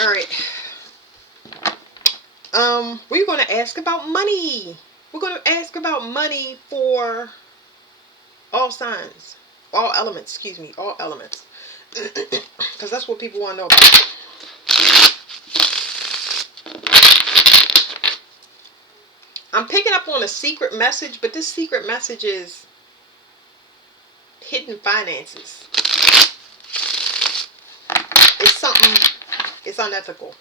All right. We're going to ask about money. We're going to ask about money for all signs, all elements, excuse me, all elements. Because that's what people want to know about. I'm picking up on a secret message, but this secret message is hidden finances. It's something, it's unethical.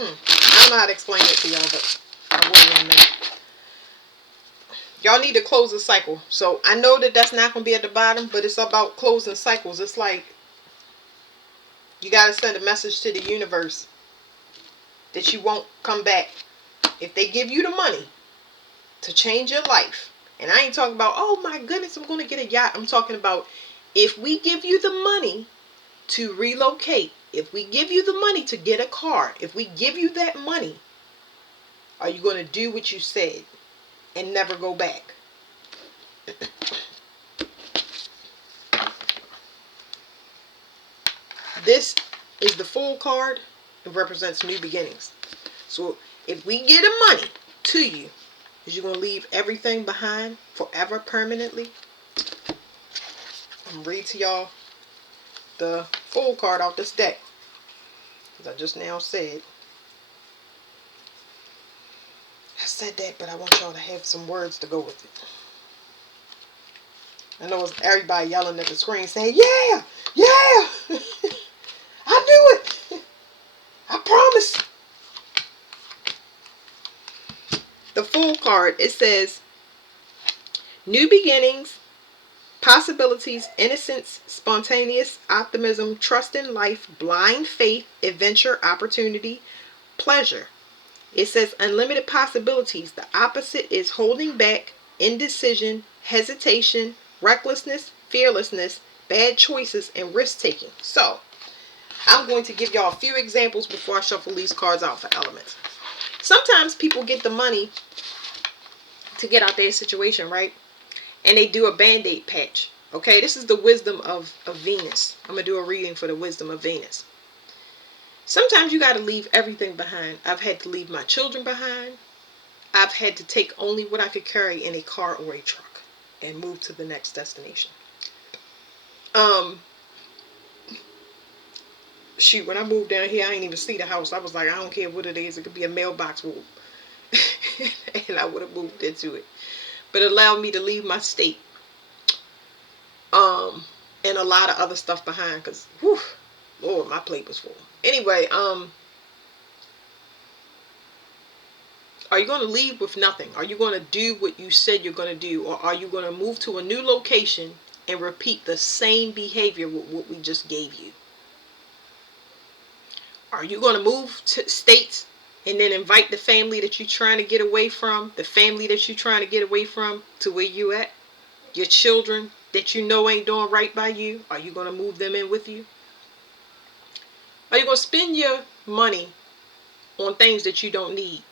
I don't know how to explain it to y'all, but I will in a minute. Y'all need to close the cycle. So I know that that's not going to be at the bottom, but it's about closing cycles. It's like you got to send a message to the universe that you won't come back. If they give you the money to change your life, and I ain't talking about, oh my goodness, I'm going to get a yacht. I'm talking about if we give you the money to relocate, if we give you the money to get a car, if we give you that money, are you going to do what you said and never go back? This is the Fool card. It represents new beginnings. So if we get the money to you, is you going to leave everything behind forever, permanently? I'm going to read to y'all the Fool card off this deck. As I just now said. I said that, but I want y'all to have some words to go with it. I know it's everybody yelling at the screen saying, yeah, yeah, I knew it. I promise. The Fool card, it says, new beginnings, possibilities, innocence, spontaneous optimism, trust in life, blind faith, adventure, opportunity, pleasure. It says unlimited possibilities. The opposite is holding back, indecision, hesitation, recklessness, fearlessness, bad choices, and risk taking. So, I'm going to give y'all a few examples before I shuffle these cards out for elements. Sometimes people get the money to get out their situation, right? And they do a band-aid patch. Okay, this is the wisdom of Venus. I'm going to do a reading for the wisdom of Venus. Sometimes you got to leave everything behind. I've had to leave my children behind. I've had to take only what I could carry in a car or a truck and move to the next destination. Shoot, when I moved down here, I ain't even see the house. I was like, I don't care what it is. It could be a mailbox wall. And I would have moved into it. But it allowed me to leave my state. And a lot of other stuff behind. Because, whew, Lord, my plate was full. Anyway, are you going to leave with nothing? Are you going to do what you said you're going to do? Or are you going to move to a new location and repeat the same behavior with what we just gave you? Are you going to move to states and then invite the family that you're trying to get away from, the family that you're trying to get away from, to where you at? Your children that you know ain't doing right by you, are you going to move them in with you? Are you going to spend your money on things that you don't need?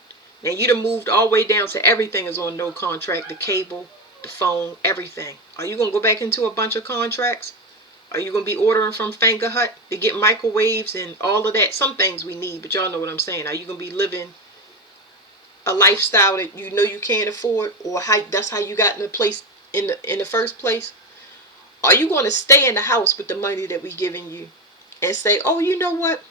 Now, you done moved all the way down to everything is on no contract, the cable, the phone, everything. Are you going to go back into a bunch of contracts? Are you going to be ordering from Finger Hut to get microwaves and all of that? Some things we need, but y'all know what I'm saying. Are you going to be living a lifestyle that you know you can't afford, or that's how you got in the place in the first place? Are you going to stay in the house with the money that we giving you and say, oh, you know what?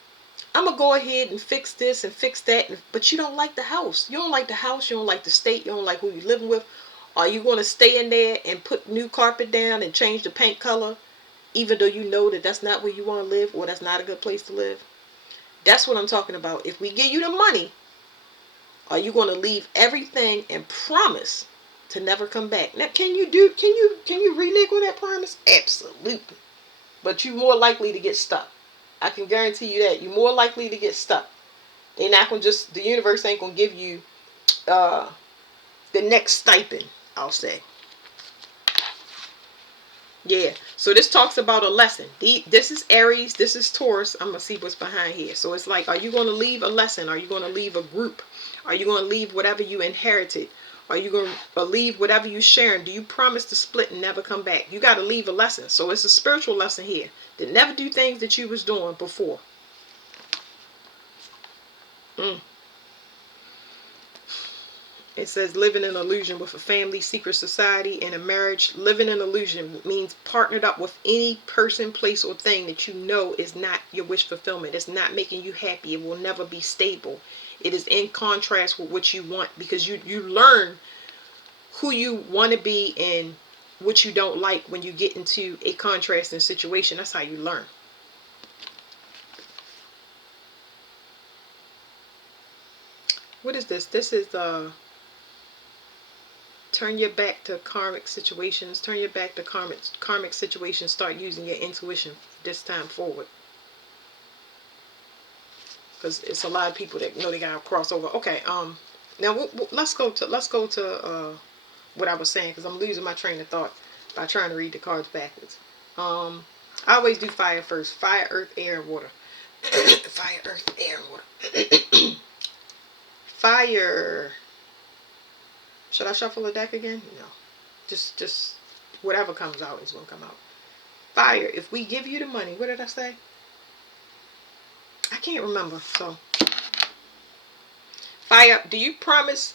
I'm going to go ahead and fix this and fix that. But you don't like the house. You don't like the house. You don't like the state. You don't like who you're living with. Are you going to stay in there and put new carpet down and change the paint color, even though you know that that's not where you want to live, or that's not a good place to live? That's what I'm talking about. If we give you the money, are you going to leave everything and promise to never come back? Now, can you renege on that promise? Absolutely. But you're more likely to get stuck. I can guarantee you that. You're more likely to get stuck. They're not going to just, the universe ain't going to give you the next stipend, I'll say. Yeah, so this talks about a lesson. This is Aries, this is Taurus. I'm going to see what's behind here. So it's like, are you going to leave a lesson? Are you going to leave a group? Are you going to leave whatever you inherited? Are you going to leave whatever you sharing? Do you promise to split and never come back? You got to leave a lesson. So it's a spiritual lesson here. To never do things that you was doing before. It says living in illusion with a family, secret society, and a marriage. Living in illusion means partnered up with any person, place, or thing that you know is not your wish fulfillment. It's not making you happy. It will never be stable. It is in contrast with what you want, because you learn who you want to be and what you don't like when you get into a contrasting situation. That's how you learn. What is this? This is turn your back to karmic situations. Turn your back to karmic situations. Start using your intuition this time forward. Because it's a lot of people that know they gotta cross over. Okay. Now let's go to what I was saying, because I'm losing my train of thought by trying to read the cards backwards. I always do fire first. Fire, earth, air, and water. Fire, earth, air, and water. Fire. Should I shuffle the deck again? No. Just whatever comes out is going to come out. Fire. If we give you the money, what did I say? I can't remember. So, fire. Do you promise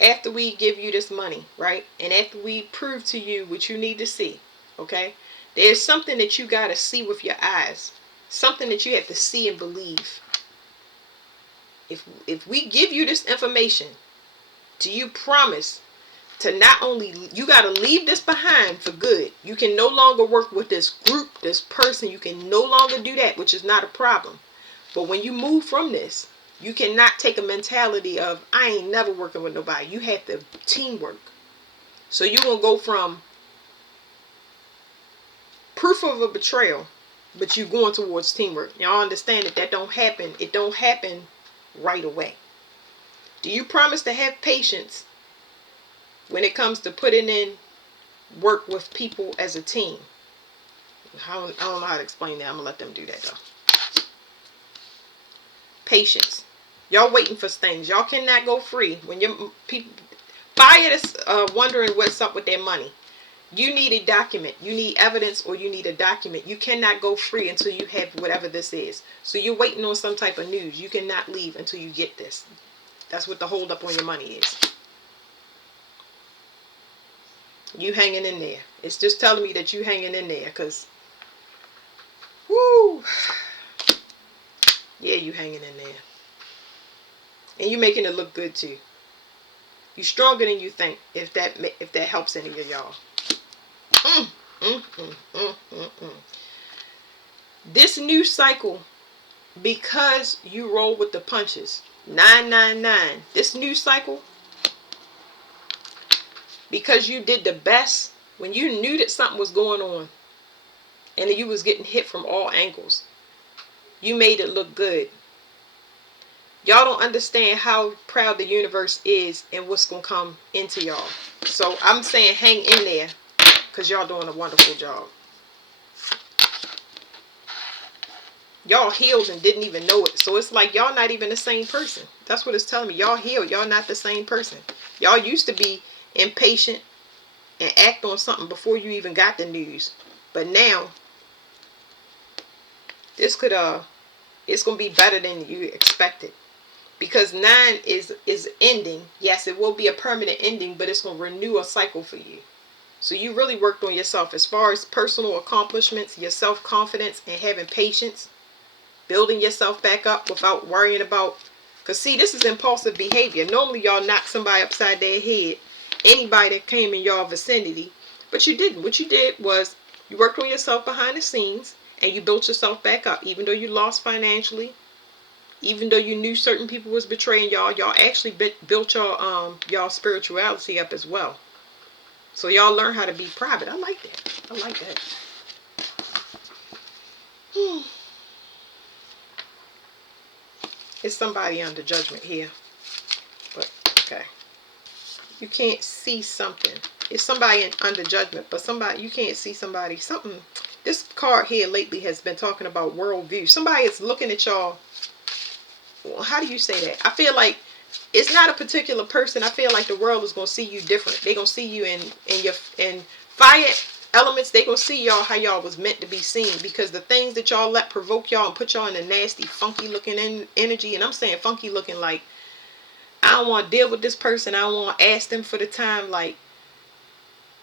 after we give you this money, right? And after we prove to you what you need to see, okay? There's something that you got to see with your eyes. Something that you have to see and believe. If we give you this information, do you promise to not only, you got to leave this behind for good. You can no longer work with this group, this person. You can no longer do that, which is not a problem. But when you move from this, you cannot take a mentality of, I ain't never working with nobody. You have to teamwork. So you're going to go from proof of a betrayal, but you going towards teamwork. Y'all understand that don't happen. It don't happen right away. Do you promise to have patience when it comes to putting in work with people as a team? I don't know how to explain that. I'm going to let them do that though. Patience. Y'all waiting for things. Y'all cannot go free. When your people, buyer is wondering what's up with their money. You need a document. You need evidence, or you need a document. You cannot go free until you have whatever this is. So you're waiting on some type of news. You cannot leave until you get this. That's what the hold up on your money is. You hanging in there. It's just telling me that you hanging in there, because whoo, yeah, you hanging in there. And you making it look good too. You're stronger than you think, if that helps any of y'all. This new cycle, because you roll with the punches, 999, this new cycle, because you did the best when you knew that something was going on and you was getting hit from all angles, you made it look good. Y'all don't understand how proud the universe is and what's going to come into y'all. So I'm saying hang in there, because y'all doing a wonderful job. Y'all healed and didn't even know it. So it's like y'all not even the same person. That's what it's telling me. Y'all healed. Y'all not the same person. Y'all used to be impatient and act on something before you even got the news. But now, this could it's going to be better than you expected. Because 9 is ending. Yes, it will be a permanent ending, but it's going to renew a cycle for you. So you really worked on yourself as far as personal accomplishments, your self-confidence, and having patience. Building yourself back up without worrying about... Because see, this is impulsive behavior. Normally y'all knock somebody upside their head. Anybody that came in y'all vicinity. But you didn't. What you did was you worked on yourself behind the scenes. And you built yourself back up. Even though you lost financially. Even though you knew certain people was betraying y'all. Y'all actually built y'all spirituality up as well. So y'all learn how to be private. I like that. I like that. It's somebody under judgment here. But, okay. You can't see something. It's somebody under judgment. But somebody, you can't see somebody. Something. This card here lately has been talking about worldview. Somebody is looking at y'all. How do you say that? I feel like it's not a particular person. I feel like the world is gonna see you different. They gonna see you in fire elements. They gonna see y'all how y'all was meant to be seen, because the things that y'all let provoke y'all and put y'all in a nasty, funky looking energy. And I'm saying funky looking, like I don't want to deal with this person. I don't want to ask them for the time. Like,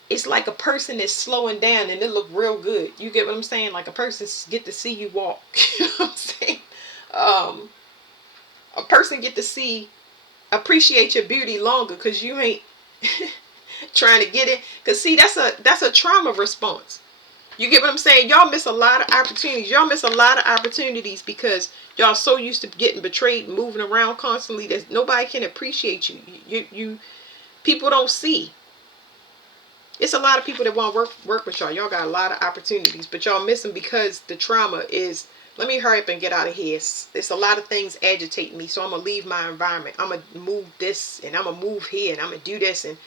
it's like a person that's slowing down and it look real good. You get what I'm saying? Like a person get to see you walk. You know what I'm saying? A person get to appreciate your beauty longer, because you ain't trying to get it. Because see, that's a trauma response. You get what I'm saying? Y'all miss a lot of opportunities. Y'all miss a lot of opportunities because y'all so used to getting betrayed and moving around constantly that nobody can appreciate you. You people don't see. It's a lot of people that want to work with y'all. Y'all got a lot of opportunities, but y'all miss them because the trauma is, let me hurry up and get out of here. It's a lot of things agitating me, so I'm going to leave my environment. I'm going to move this, and I'm going to move here, and I'm going to do this, and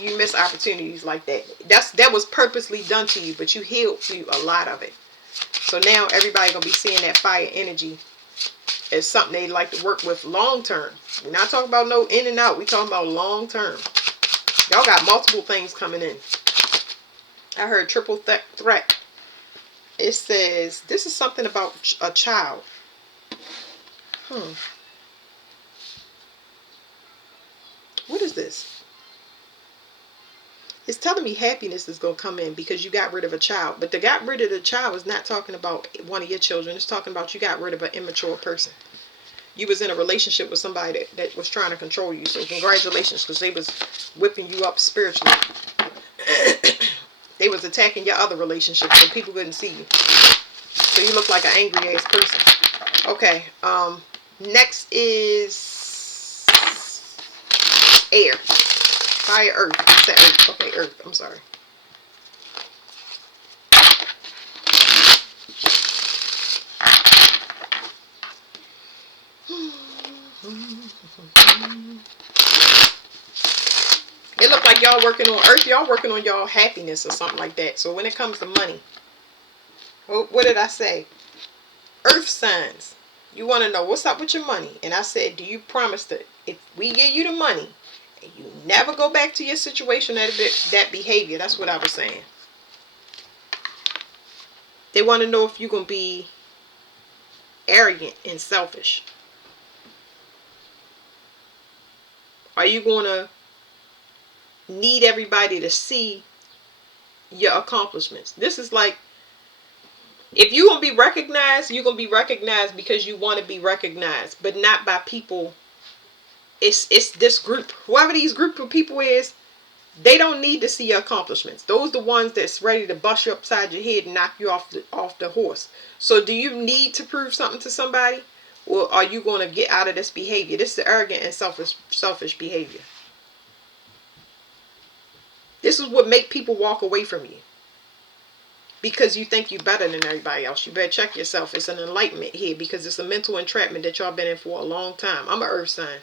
you miss opportunities like that. That was purposely done to you, but you healed through a lot of it. So now everybody going to be seeing that fire energy as something they like to work with long term. We're not talking about no in and out. We're talking about long term. Y'all got multiple things coming in. I heard triple threat. It says, this is something about a child. What is this? It's telling me happiness is going to come in because you got rid of a child. But the got rid of the child is not talking about one of your children. It's talking about you got rid of an immature person. You was in a relationship with somebody that was trying to control you. So congratulations, because they was whipping you up spiritually. They was attacking your other relationships so people couldn't see you. So you look like an angry ass person. Okay. Next is air. Fire, earth. I said earth. Okay, earth. I'm sorry. It looked like y'all working on earth. Y'all working on y'all happiness or something like that. So when it comes to money, what did I say? Earth signs. You want to know what's up with your money. And I said, do you promise that if we give you the money, and you never go back to your situation, that behavior? That's what I was saying. They want to know if you're going to be arrogant and selfish. Are you going to need everybody to see your accomplishments? This is like, if you're going to be recognized, you're going to be recognized because you want to be recognized, but not by people. It's this group. Whoever these group of people is, they don't need to see your accomplishments. Those are the ones that's ready to bust you upside your head and knock you off the horse. So do you need to prove something to somebody? Or are you going to get out of this behavior? This is arrogant and selfish behavior. This is what make people walk away from you. Because you think you're better than everybody else. You better check yourself. It's an enlightenment here, because it's a mental entrapment that y'all been in for a long time. I'm an earth sign.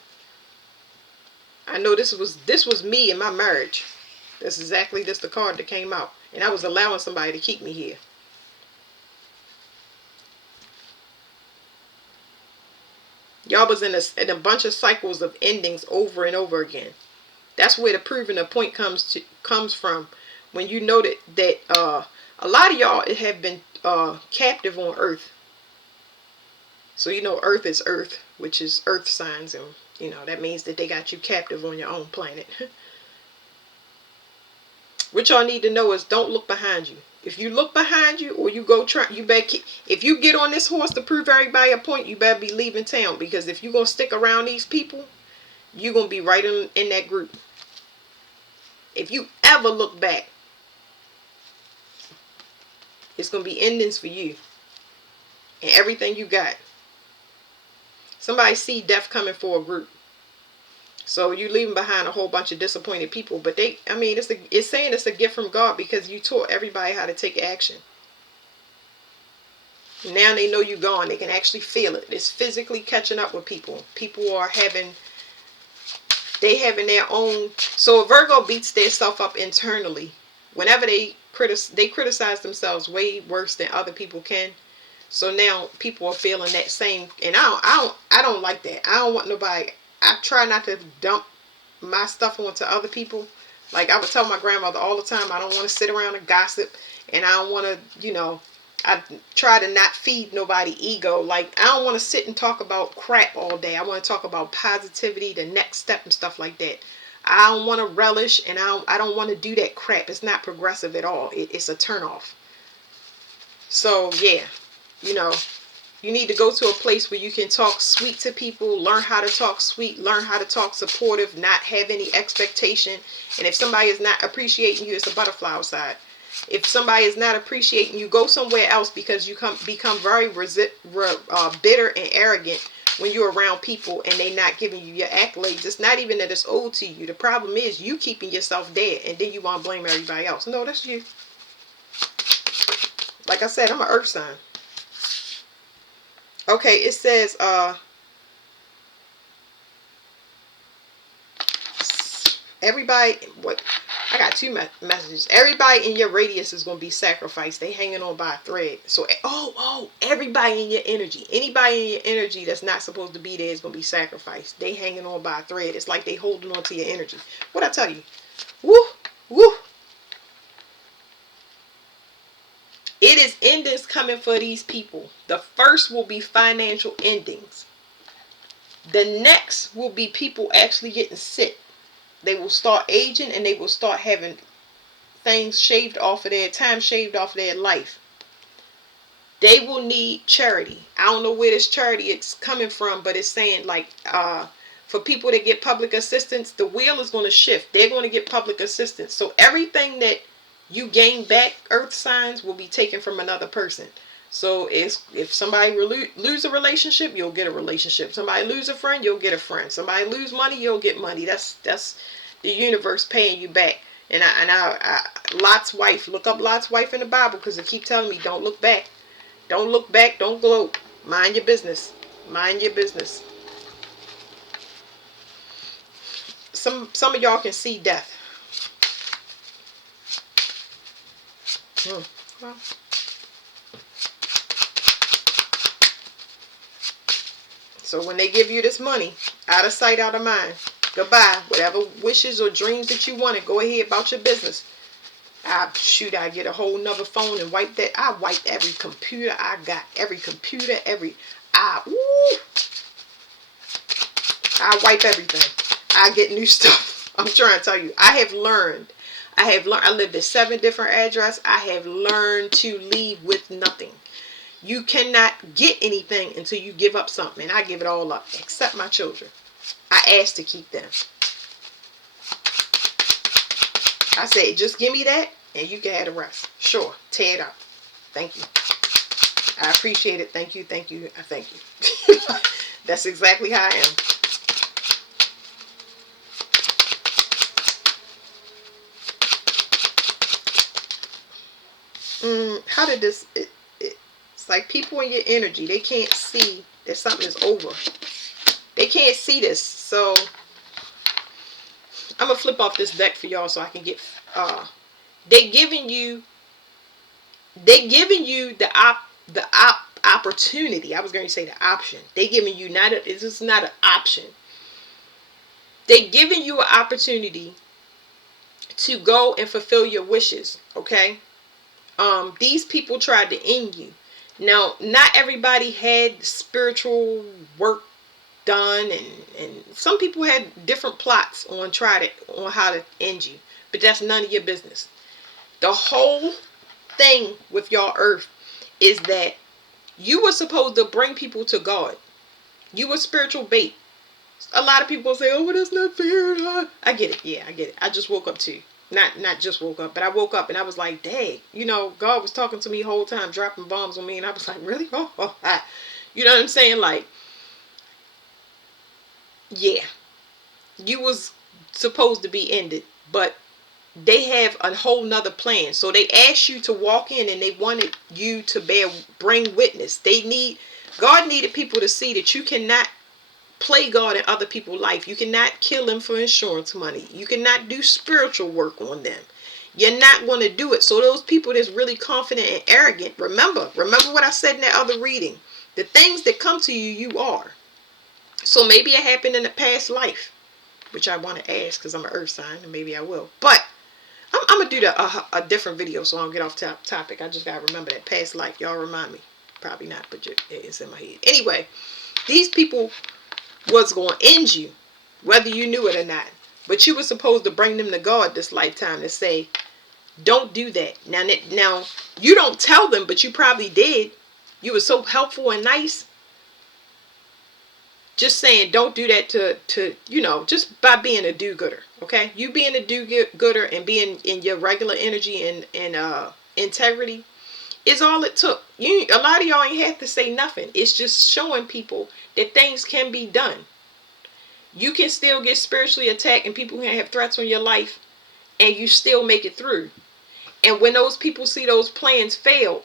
I know this was me in my marriage. That's exactly the card that came out. And I was allowing somebody to keep me here. Y'all was in a bunch of cycles of endings over and over again. That's where the proving a point comes from. When you know that a lot of y'all have been captive on earth. So you know earth is earth, which is earth signs, and you know that means that they got you captive on your own planet. What y'all need to know is don't look behind you. If you look behind you, or you go try, you better if you get on this horse to prove everybody a point, you better be leaving town, because if you're gonna stick around these people, you're gonna be right in that group. If you ever look back, it's going to be endings for you and everything you got. Somebody see death coming for a group. So you leaving behind a whole bunch of disappointed people. But it's saying it's a gift from God, because you taught everybody how to take action. Now they know you're gone. They can actually feel it. It's physically catching up with people. People are having their own. So a Virgo beats themselves up internally whenever they criticize themselves way worse than other people can. So now people are feeling that same, and I don't like that. I don't want nobody. I try not to dump my stuff onto other people. Like I would tell my grandmother all the time, I don't want to sit around and gossip, and I don't want to, I try to not feed nobody ego. Like I don't want to sit and talk about crap all day. I want to talk about positivity, the next step and stuff like that. I don't want to relish, and I don't want to do that crap. It's not progressive at all. It's a turnoff. So yeah, you know, you need to go to a place where you can talk sweet to people, learn how to talk sweet, learn how to talk supportive, not have any expectation. And if somebody is not appreciating you, it's a butterfly outside. If somebody is not appreciating you, go somewhere else, because you become very bitter and arrogant when you're around people and they not giving you your accolades. It's not even that it's owed to you. The problem is you keeping yourself dead, and then you want to blame everybody else. No, that's you. Like I said, I'm an earth sign. Okay, it says, everybody, what? I got two messages. Everybody in your radius is going to be sacrificed. They hanging on by a thread. So, everybody in your energy, anybody in your energy that's not supposed to be there is going to be sacrificed. They hanging on by a thread. It's like they holding on to your energy. What I tell you? Woo, woo. It is endings coming for these people. The first will be financial endings. The next will be people actually getting sick. They will start aging, and they will start having things shaved off of their time, shaved off of their life. They will need charity. I don't know where this charity is coming from, but it's saying like for people that get public assistance, the wheel is going to shift. They're going to get public assistance. So everything that you gain back, earth signs, will be taken from another person. So if somebody lose a relationship, you'll get a relationship. Somebody lose a friend, you'll get a friend. Somebody lose money, you'll get money. That's the universe paying you back. And I Lot's wife. Look up Lot's wife in the Bible, because it keep telling me don't look back. Don't look back. Don't gloat. Mind your business. Mind your business. Some of y'all can see death. Well, so when they give you this money, out of sight, out of mind. Goodbye. Whatever wishes or dreams that you wanted, go ahead about your business. I get a whole nother phone and wipe that. I wiped every computer I got. Every computer, I wipe everything. I get new stuff. I'm trying to tell you. I learned. I lived at 7 different addresses. I have learned to leave with nothing. You cannot get anything until you give up something. And I give it all up, except my children. I asked to keep them. I said, just give me that and you can have the rest. Sure, tear it up. Thank you. I appreciate it. Thank you, thank you, thank you. That's exactly how I am. How did this... It's like people in your energy, they can't see that something is over. They can't see this. So I'm gonna flip off this deck for y'all so I can get they giving you the opportunity. I was going to say the option. They giving you this is not an option. They giving you an opportunity to go and fulfill your wishes. Okay. These people tried to end you. Now, not everybody had spiritual work done, and some people had different plots on how to end you, but that's none of your business. The whole thing with y'all earth is that you were supposed to bring people to God. You were spiritual bait. A lot of people say, oh, well, that's not fair. I get it. Yeah, I get it. I just woke up too. Not just woke up, but I woke up and I was like, dang, God was talking to me the whole time, dropping bombs on me, and I was like, really? You know what I'm saying? Like, yeah, you was supposed to be ended, but they have a whole nother plan. So they asked you to walk in, and they wanted you to bring witness. God needed people to see that you cannot play God in other people's life. You cannot kill them for insurance money. You cannot do spiritual work on them. You're not going to do it. So those people that's really confident and arrogant, remember what I said in that other reading. The things that come to you, you are. So maybe it happened in a past life, which I want to ask because I'm an earth sign, and maybe I will. But I'm going to do a different video so I don't get off topic. I just got to remember that past life. Y'all remind me. Probably not, but it's in my head. Anyway, these people was going to end you, whether you knew it or not. But you were supposed to bring them to God this lifetime to say, don't do that. Now, you don't tell them, but you probably did. You were so helpful and nice. Just saying, don't do that to just by being a do-gooder, okay? You being a do-gooder and being in your regular energy and integrity is all it took. A lot of y'all ain't have to say nothing. It's just showing people that things can be done. You can still get spiritually attacked and people can have threats on your life and you still make it through. And when those people see those plans fail,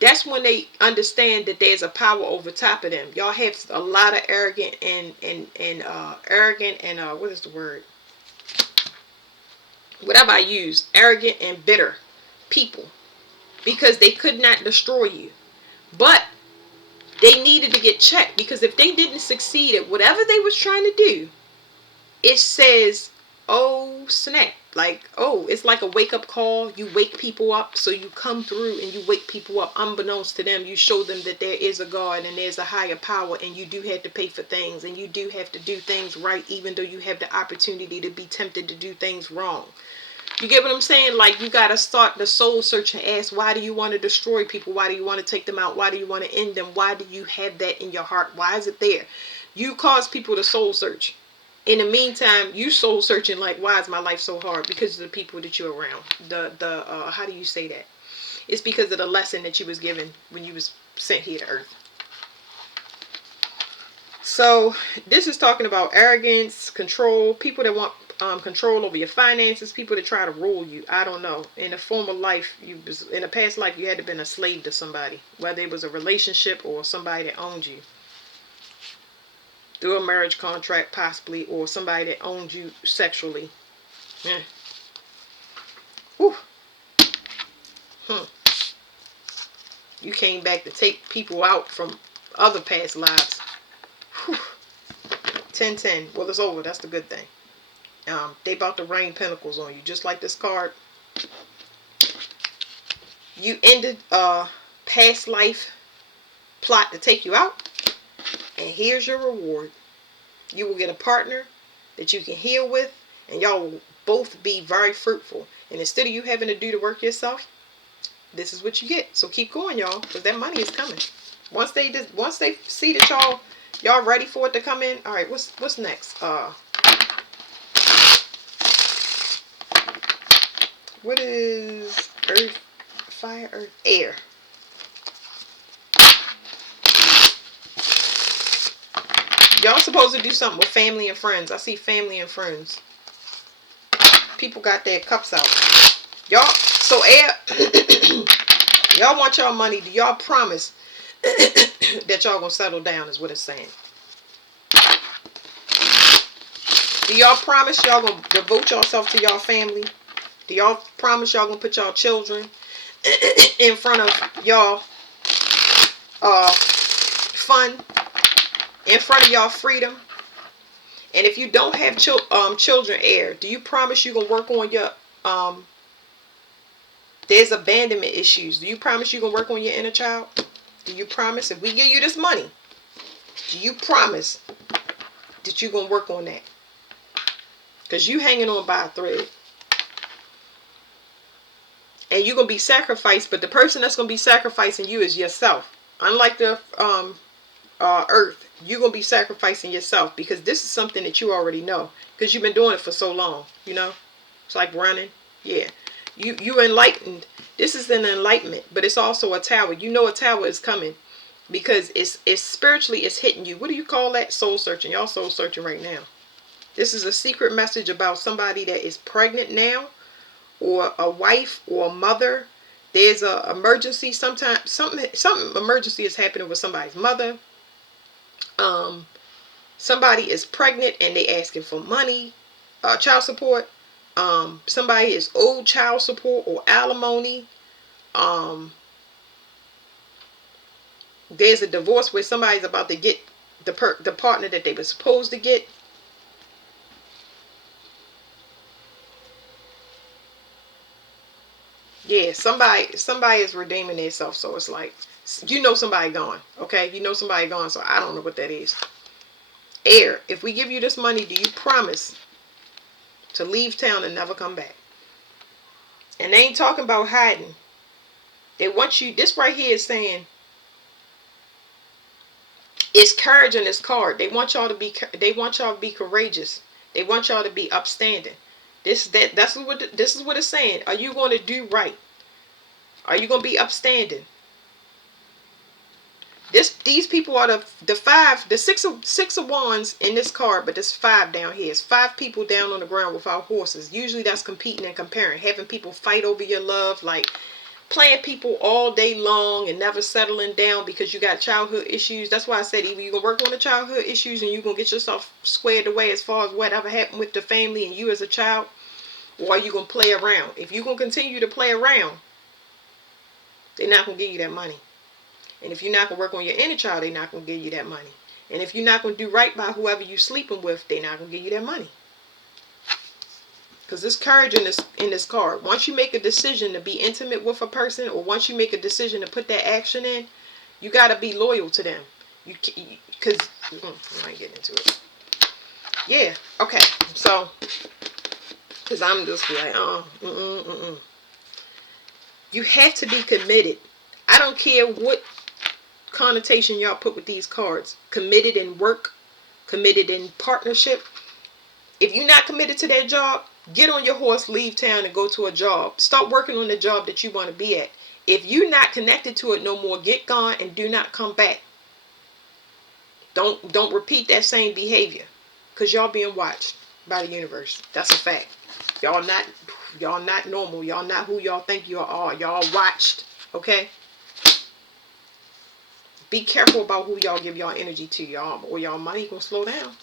that's when they understand that there's a power over top of them. Y'all have a lot of arrogant and what is the word? Whatever I use, arrogant and bitter people, because they could not destroy you. But they needed to get checked, because if they didn't succeed at whatever they was trying to do, it says, oh snap, like, oh, it's like a wake-up call. You wake people up. So you come through and you wake people up unbeknownst to them. You show them that there is a God and there's a higher power, and you do have to pay for things, and you do have to do things right, even though you have the opportunity to be tempted to do things wrong. You get what I'm saying? Like, you got to start the soul search and ask, why do you want to destroy people? Why do you want to take them out? Why do you want to end them? Why do you have that in your heart? Why is it there? You cause people to soul search. In the meantime, you soul searching like, why is my life so hard? Because of the people that you're around. How do you say that? It's because of the lesson that you was given when you was sent here to earth. So this is talking about arrogance, control, people that want control over your finances, people that try to rule you. I don't know. In a former life, in a past life, you had to been a slave to somebody, whether it was a relationship or somebody that owned you through a marriage contract, possibly, or somebody that owned you sexually. Yeah. Whew. You came back to take people out from other past lives. Whew. 10-10. Well, it's over. That's the good thing. They about to rain pentacles on you, just like this card. You ended a past life plot to take you out, and here's your reward. You will get a partner that you can heal with, and y'all will both be very fruitful. And instead of you having to do the work yourself, this is what you get. So keep going, y'all, because that money is coming. Once they see that y'all ready for it to come in. All right, what's next? What is earth, fire, earth, air? Y'all supposed to do something with family and friends. I see family and friends. People got their cups out. Y'all, so air, y'all want y'all money. Do y'all promise that y'all gonna settle down, is what it's saying? Do y'all promise y'all gonna devote yourself to y'all family? Do y'all promise y'all gonna put y'all children in front of y'all fun, in front of y'all freedom? And if you don't have children, air, do you promise you gonna work on your there's abandonment issues? Do you promise you gonna work on your inner child? Do you promise, if we give you this money, do you promise that you gonna work on that? Because you hanging on by a thread. And you're going to be sacrificed, but the person that's going to be sacrificing you is yourself. Unlike the earth, you're going to be sacrificing yourself, because this is something that you already know, because you've been doing it for so long, you know. It's like running. Yeah. You're enlightened. This is an enlightenment, but it's also a tower. You know a tower is coming, because it's spiritually, it's hitting you. What do you call that? Soul searching. Y'all soul searching right now. This is a secret message about somebody that is pregnant now, or a wife or a mother. There's a emergency. Sometimes something emergency is happening with somebody's mother. Somebody is pregnant and they asking for money, child support. Somebody is owed child support or alimony. There's a divorce where somebody's about to get the partner that they were supposed to get. Yeah, somebody is redeeming themselves. So it's like, somebody gone. Okay, somebody gone. So I don't know what that is. Air, if we give you this money, do you promise to leave town and never come back? And they ain't talking about hiding. They want you. This right here is saying it's courage in this card. They want y'all to be. They want y'all to be courageous. They want y'all to be upstanding. This is what it's saying. Are you going to do right? Are you going to be upstanding? These people are the six of wands in this card, but there's 5 down here. It's 5 people down on the ground without horses. Usually that's competing and comparing, having people fight over your love, like playing people all day long and never settling down because you got childhood issues. That's why I said either you're gonna work on the childhood issues and you're gonna get yourself squared away as far as whatever happened with the family and you as a child, or are you gonna play around? If you're gonna continue to play around, they're not gonna give you that money. And if you're not going to work on your inner child, they're not going to give you that money. And if you're not going to do right by whoever you're sleeping with, they're not going to give you that money. Because there's courage in this card. Once you make a decision to be intimate with a person, or once you make a decision to put that action in, you got to be loyal to them. Because I ain't getting into it. Yeah. Okay. So, because I'm just like, you have to be committed. I don't care what connotation y'all put with these cards. Committed in work, committed in partnership. If you're not committed to that job, get on your horse, leave town, and go to a job. Start working on the job that you want to be at. If you're not connected to it no more, get gone and do not come back. Don't repeat that same behavior, because y'all being watched by the universe. That's a fact. Y'all not normal. Y'all not who y'all think you are. Y'all watched. Okay? Be careful about who y'all give y'all energy to, y'all, or y'all money gonna slow down.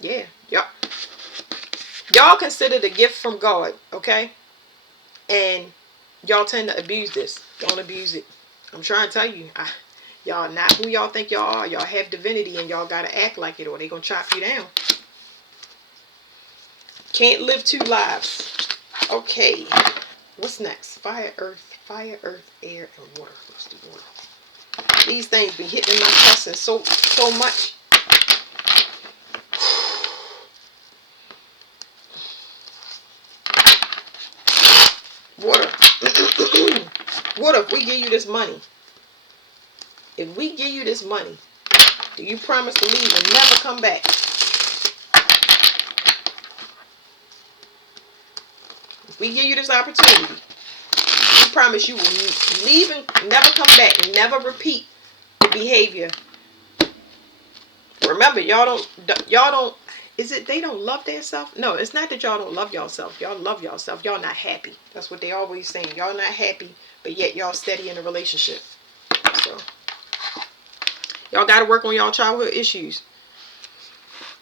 Yeah, y'all consider the gift from God, okay? And y'all tend to abuse this. Don't abuse it. I'm trying to tell you, y'all not who y'all think y'all are. Y'all have divinity, and y'all gotta act like it, or they gonna chop you down. Can't live 2 lives. Okay, what's next? Fire, earth, air, and water. Let's do water. These things be hitting my chest and so much. Water. Water, if we give you this money. If we give you this money, do you promise to leave and never come back? If we give you this opportunity, you promise you will leave and never come back and never repeat the behavior. Remember, y'all don't, is it they don't love themselves? No, it's not that y'all don't love yourself. Y'all love yourself. Y'all not happy. That's what they always saying. Y'all not happy, but yet y'all steady in a relationship. So, y'all got to work on y'all childhood issues.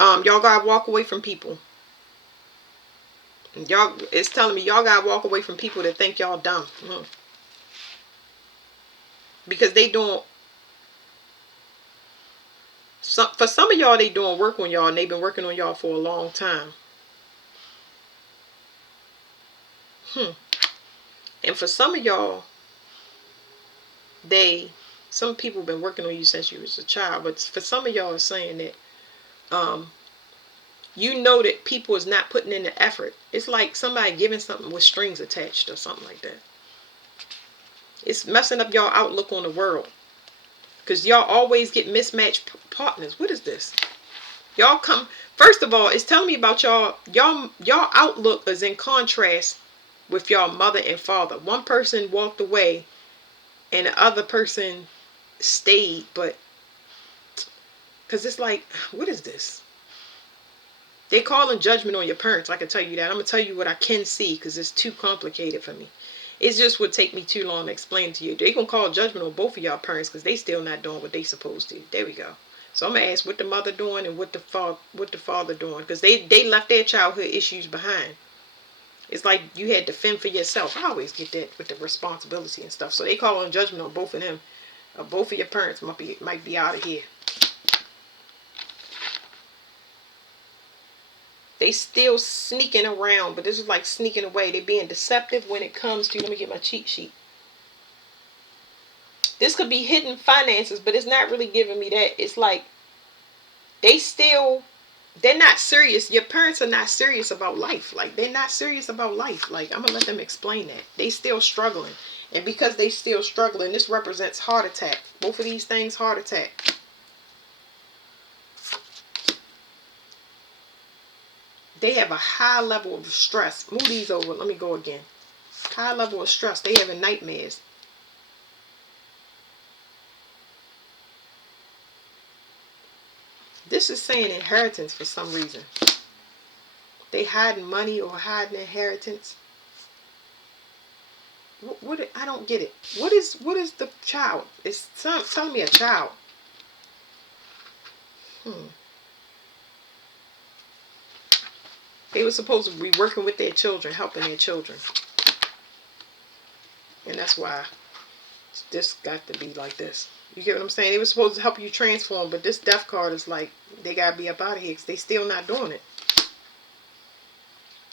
Y'all got to walk away from people. It's telling me y'all got to walk away from people that think y'all dumb. Because they doing, for some of y'all, they doing work on y'all, and they've been working on y'all for a long time. And for some of y'all, some people have been working on you since you was a child, but for some of y'all, it's saying that you know that people is not putting in the effort. It's like somebody giving something with strings attached or something like that. It's messing up y'all outlook on the world, because y'all always get mismatched partners. What is this? Y'all come, first of all, it's telling me about y'all outlook is in contrast with y'all mother and father. One person walked away and the other person stayed, but because it's like, what is this? They calling judgment on your parents. I can tell you that. I'm going to tell you what I can see, because it's too complicated for me. It just would take me too long to explain to you. They going to call judgment on both of y'all parents, because they still not doing what they supposed to. There we go. So I'm going to ask what the mother doing and what the father doing, because they left their childhood issues behind. It's like you had to fend for yourself. I always get that with the responsibility and stuff. So they calling judgment on both of them. Both of your parents might be out of here. They still sneaking around, but this is like sneaking away. They being deceptive when it comes to, let me get my cheat sheet. This could be hidden finances, but it's not really giving me that. It's like they're not serious. Your parents are not serious about life. Like, they're not serious about life. Like, I'm gonna let them explain that. They still struggling. And because they still struggling, this represents heart attack. Both of these things, heart attack. They have a high level of stress. Move these over. Let me go again. High level of stress. They having nightmares. This is saying inheritance for some reason. They hiding money or hiding inheritance. What I don't get it. What is the child? It's telling me a child. They were supposed to be working with their children, helping their children. And that's why this got to be like this. You get what I'm saying? They were supposed to help you transform, but this death card is like, they got to be up out of here because they still not doing it.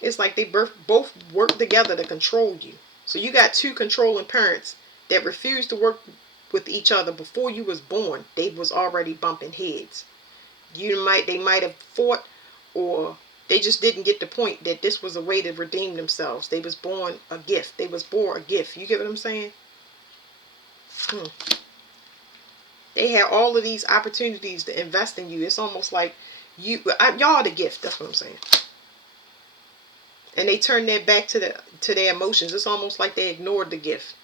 It's like they both work together to control you. So you got two controlling parents that refused to work with each other before you was born. They was already bumping heads. They might have fought, or they just didn't get the point that this was a way to redeem themselves. They was born a gift. They was born a gift. You get what I'm saying? They had all of these opportunities to invest in you. It's almost like y'all the gift. That's what I'm saying. And they turned their back to their emotions. It's almost like they ignored the gift.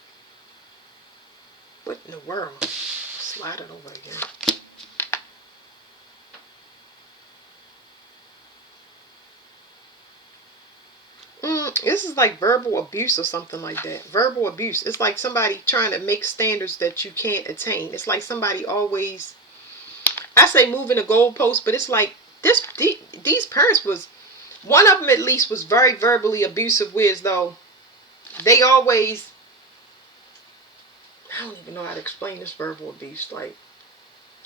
What in the world? Slide it over again. This is like verbal abuse or something like that. Verbal abuse. It's like somebody trying to make standards that you can't attain. It's like somebody always, I say moving the goalpost, but it's like these parents was, one of them at least was very verbally abusive, whereas though they always, I don't even know how to explain this verbal abuse. Like,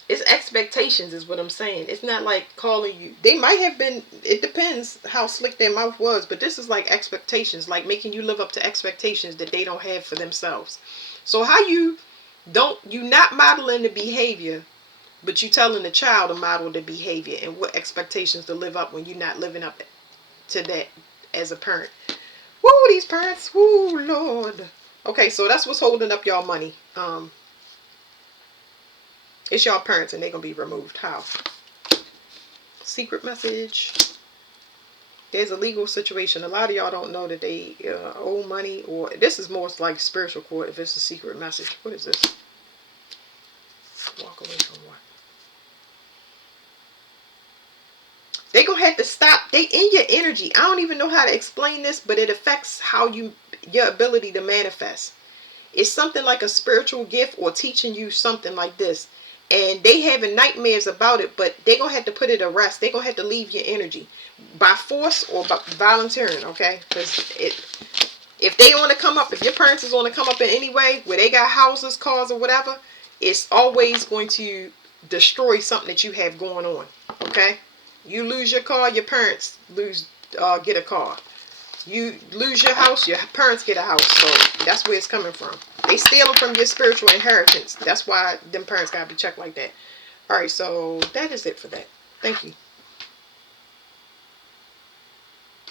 it's expectations is what I'm saying. It's not like calling you. They might have been, it depends how slick their mouth was, but this is like expectations, like making you live up to expectations that they don't have for themselves. So how you not modeling the behavior, but you telling the child to model the behavior and what expectations to live up when you're not living up to that as a parent. Woo, these parents. Woo, Lord. Okay, so that's what's holding up y'all money. It's y'all parents and they're going to be removed. How? Secret message. There's a legal situation. A lot of y'all don't know that they owe money, or this is more like spiritual court if it's a secret message. What is this? Walk away from what? They're going to have to stop. They in your energy. I don't even know how to explain this, but it affects how your ability to manifest. It's something like a spiritual gift or teaching you something like this. And they having nightmares about it, but they're going to have to put it to rest. They're going to have to leave your energy by force or by volunteering, okay? Because if they want to come up, if your parents is want to come up in any way, where they got houses, cars, or whatever, it's always going to destroy something that you have going on, okay? You lose your car, your parents get a car. You lose your house, your parents get a house. So that's where it's coming from. They stealing from your spiritual inheritance. That's why them parents got to be checked like that. All right, so that is it for that. Thank you.